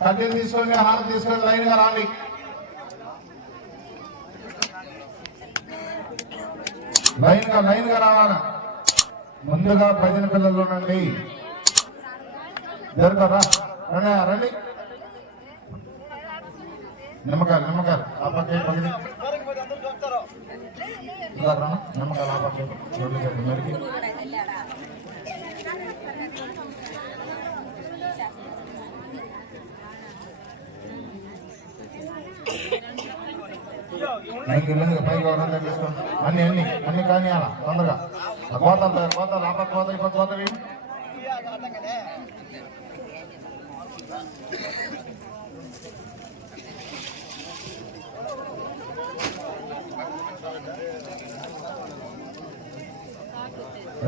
కట్టెలు తీసుకొని హారం తీసుకొని లైన్గా రాలి లైన్గా లైన్గా రావాలా. ముందుగా భజన పిల్లలు ఉండండి. జరుగుతారా రండి రండి. నిమ్మకాయలు నిమ్మకాయలు. ఆ పక్క పగిలి నిమ్మకాయలు ఆ పక్క రెండు చేతులు పైకి తీసుకోండి అన్ని అన్ని అన్ని కానీ అలా తొందరగా. ఆ కోతలు కోతలు ఆ కోత కోత వేయండి.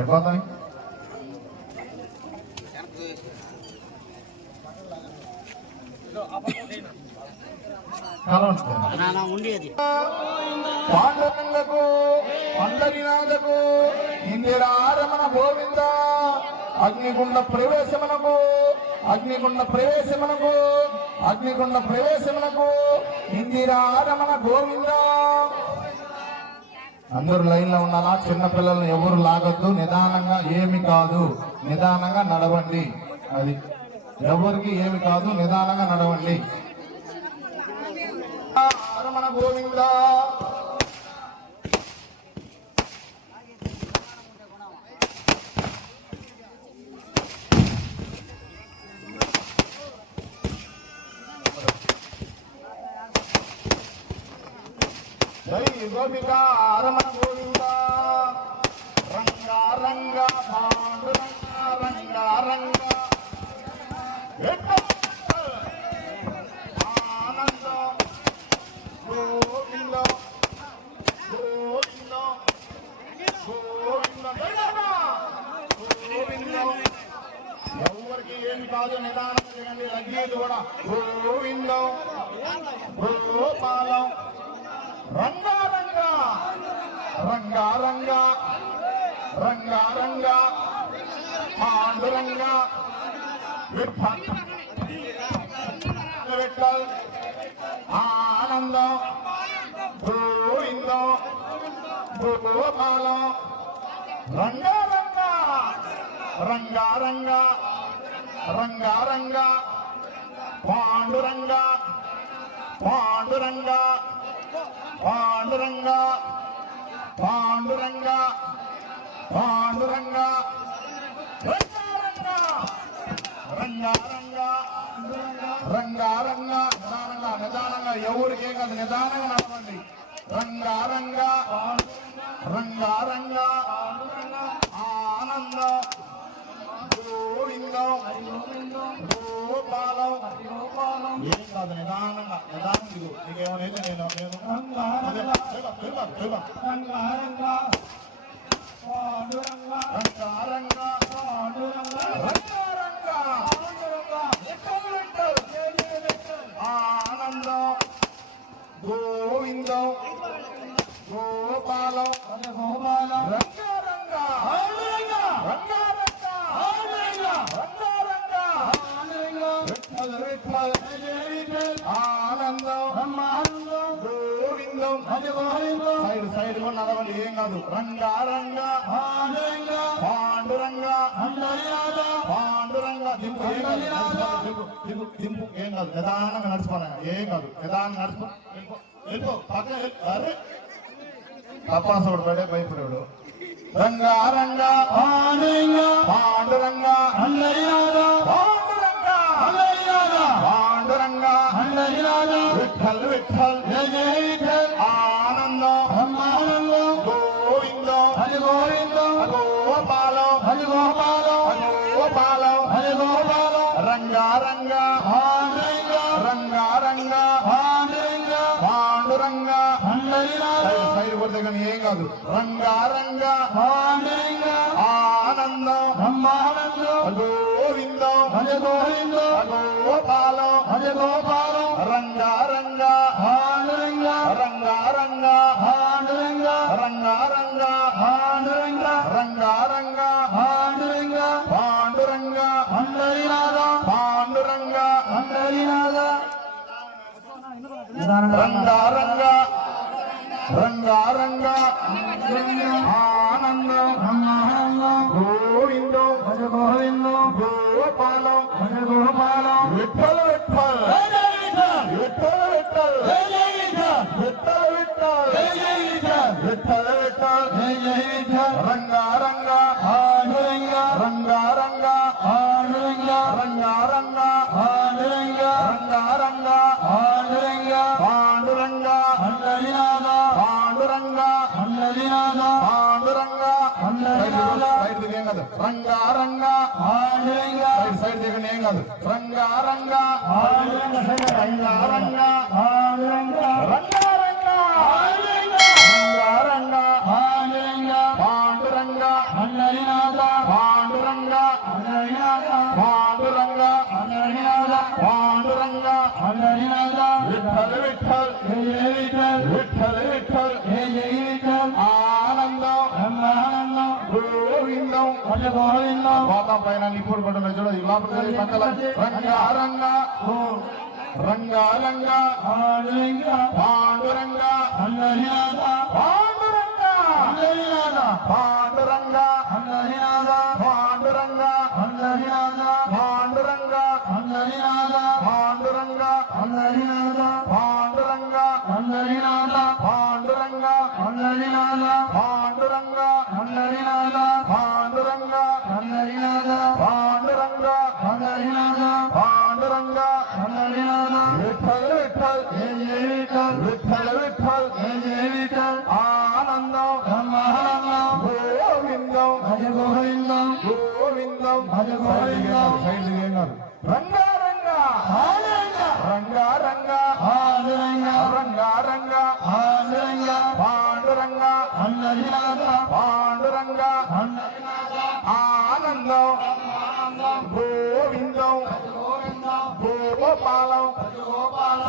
కోత పాండరంగకు పండరినాథకు ఇందిరారమణ గోవింద అగ్నిగుండ ప్రవేశమునకు అగ్నిగుండ ప్రవేశమునకు అగ్నిగుండ ప్రవేశమునకు ఇందిరారమణ గోవింద. అందరూ లైన్లో ఉండాలా? చిన్న పిల్లల్ని ఎవరు లాగొద్దు? నిదానంగా ఏమి కాదు. నిదానంగా నడవండి. అది ఎవరికి ఏమి కాదు? నిదానంగా నడవండి. రమణ గోవింద జై గోపిక రమణ గోవింద రంగ రంగ పాండురంగ రంగ రంగ ఆనందం గోవింద గోవింద గోవింద గోవింద ఎవరికి ఏమి కాదు నిదానం చేయండి. లగ్గేది కూడా గోవిందం గోపాలం. రంగారంగా రంగారంగా రంగారంగా పాండురంగా విఠల్ ఆనందం. గోవిందం గోపాలం రంగారంగ రంగారంగ రంగారంగ పాండురంగ పాండురంగ పాండురంగ పాండురంగ పాండురంగ రంగారంగ రంగారంగ నిదానంగా నిదానంగా ఎవరికే కాదు నిదానంగా నడవండి. రంగారంగ రంగారంగ ఆనంద గోవిందం గోపాలం ఏం కాదు నిదానంగా నిదానం దిగు నీకేమైనా నేను నేను అదే. రంగారంగ. ఆనందం గోవిందం గోపాలం గోపాలం రంగారంగ రంగారంగ రంగారంగ విఠల్ ఆనందం గోవిందం సైడ్ సైడ్ కూడా నడవండి ఏం కాదు రంగారంగా పాండురంగా పాండురంగ దింపు ఏం కాదు దింపు, దింపు ఏం కాదు నిదానంగా నడుచుకోవాలి ఏం కాదు నిదానంగా నడిచిపో వెళ్ళిపో, వెళ్ళిపో పక్కన అరే తప్పనసోడు పడే పాండురంగ విఠల్ విఠల్ ఆనందం గోవిందం భజగోపాలం రంగా రంగా హానురంగా. రంగా రంగా హానురంగా. రంగా రంగా హానురంగా. రంగా రంగా హానురంగా. పాండురంగా. పండరినాథ పాండురంగా. పండరినాథ రంగా రంగా రంగా రంగా ఆనందం. గోవిందం. భజ గోవిందం. గోపాలం. భజ గోపాలం. రంగా రంగా. రంగా. గోతం పైన నిప్పుడు పడుతున్నాయి చూడ లోపల పక్కల. రంగారంగ రంగారంగ పాండురంగ. పాండురంగ. పాండురంగ.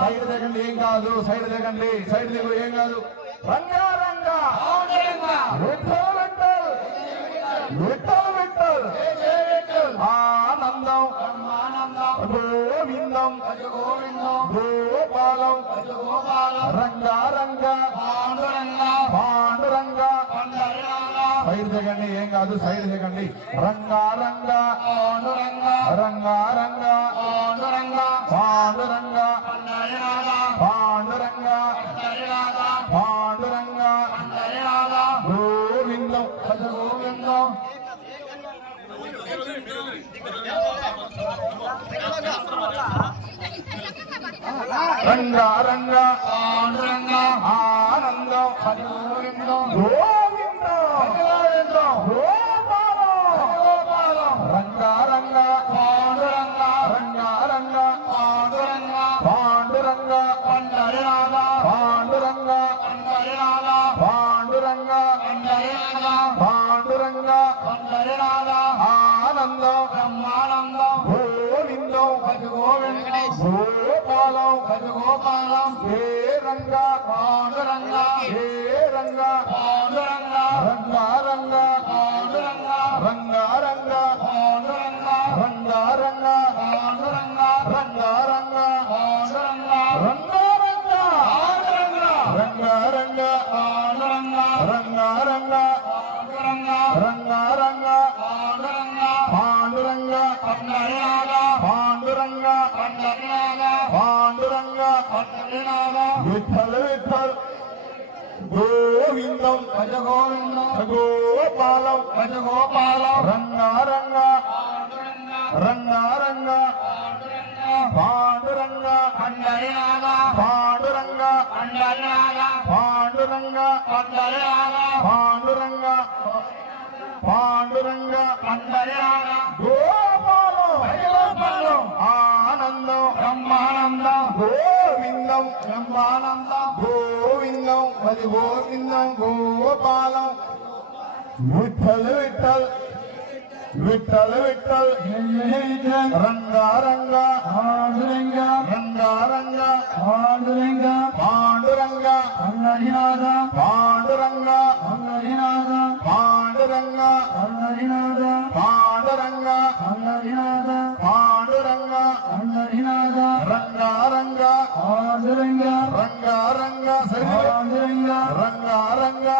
సైడ్ దిగండి ఏం కాదు సైడ్ దిగండి సైడ్ దిగు ఏం కాదు. రంగారంగ విఠల్ విఠల్ విఠల్ విఠల్ ఆనందం. గోవిందం. గోపాలం. రంగారంగ పాండురంగ. సైడ్ దిగండి ఏం కాదు సైడ్ దిగండి రంగారంగ రంగారంగ పాండురంగ. రంగా రంగా ఆనందం గోవిందం. గోపాలం భజ గోపాలం. రంగారంగ రంగారంగ పాండురంగ. పండరినాథ పాండురంగ. పండరినాథ పాండురంగ. పండరినాథ పాండురంగ. పాండురంగ. పండరినాథ గోపాలం. గోపాలం. ఆనందం. బ్రహ్మానందం. గోవిందం. బ్రహ్మానందం. గోవిందం. అది గోవిందం. గోపాలం. விட்டல் விட்டல். விட்டல் விட்டல். ரங்கா ரங்கா. ஆடுரங்கா ரங்கா ரங்கா. ஆடுரங்கா பாண்டுரங்கா. அண்ணகிநாதா பாண்டுரங்கா. அண்ணகிநாதா பாண்டுரங்கா. அண்ணகிநாதா பாண்டுரங்கா. அண்ணகிநாதா பாண்டுரங்கா. அண்ணகிநாதா ரங்கா ரங்கா. ஆடுரங்கா சரி. ரங்கா ரங்கா.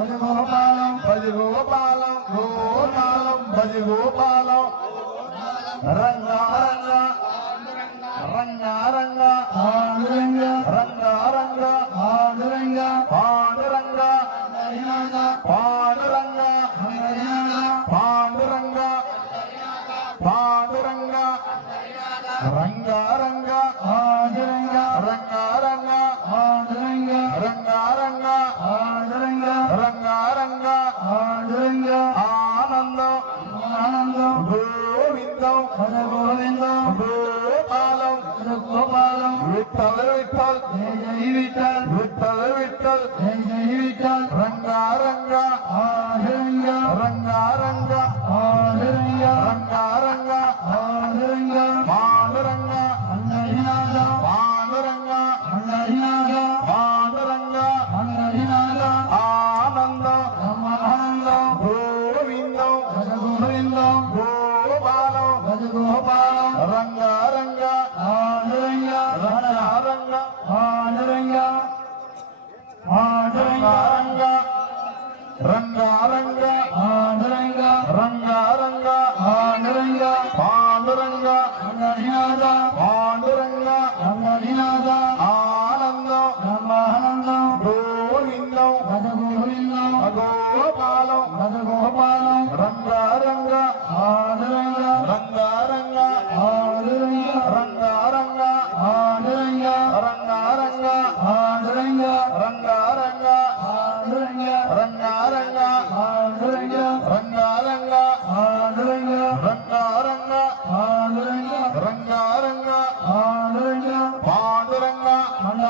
భజ గోపాలం భజ గోపాలం గోపాలం భజ గోపాలం రంగారంగ రంగారంగ పాండురంగ. రంగారంగ పాండురంగ. పాండురంగ. పాండురంగ. పాండురంగ పాండురంగ రంగారంగ రంగారంగ రంగారంగ விட்டல் விட்டல் விட்டல் ரங்க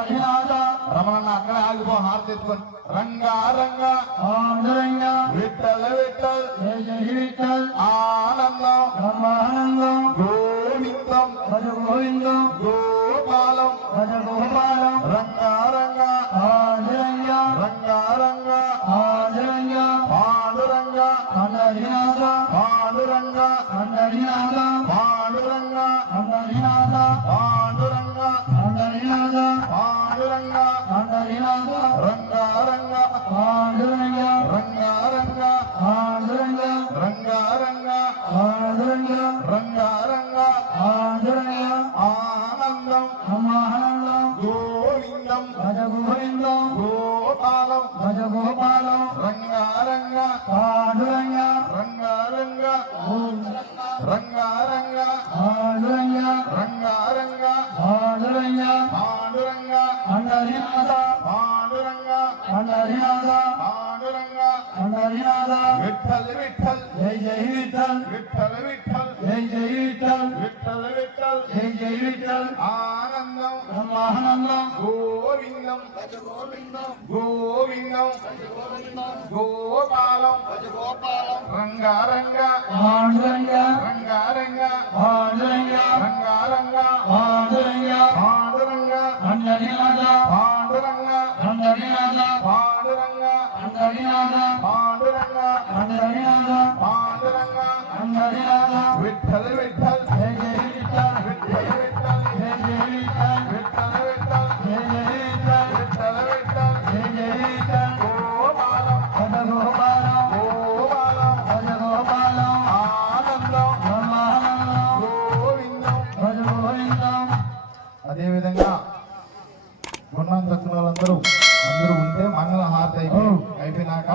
అభిలాష. రమణ అక్కడ ఆగిపో హారతి ఎత్తుకొని. రంగా రంగా. ఆంధ్రంగా. విట్టల విట్టల్ విట్టల్ ఆనందం. బ్రహ్మానందం. గోవిందం. గోవిందం గోపాలం. గోపాలం రంగ ರಂಗ పండరినాథ పాండురంగ పండరినాథ పాండురంగ పండరినాథ విఠల్ విఠల్ జై జై విఠల్ విఠల్ విఠల్ జై జై విఠల్ విఠల్ విఠల్ జై జై విఠల్ ఆనందం. బ్రహ్మానందం. గోవిందం. గోవిందం. గోపాలం. గోపాలం రంగారంగ. రంగారంగ. రంగారంగ. అందరూ అందరూ ఉంటే మంగళ హార్ట్ హారతి అయిపోయినాక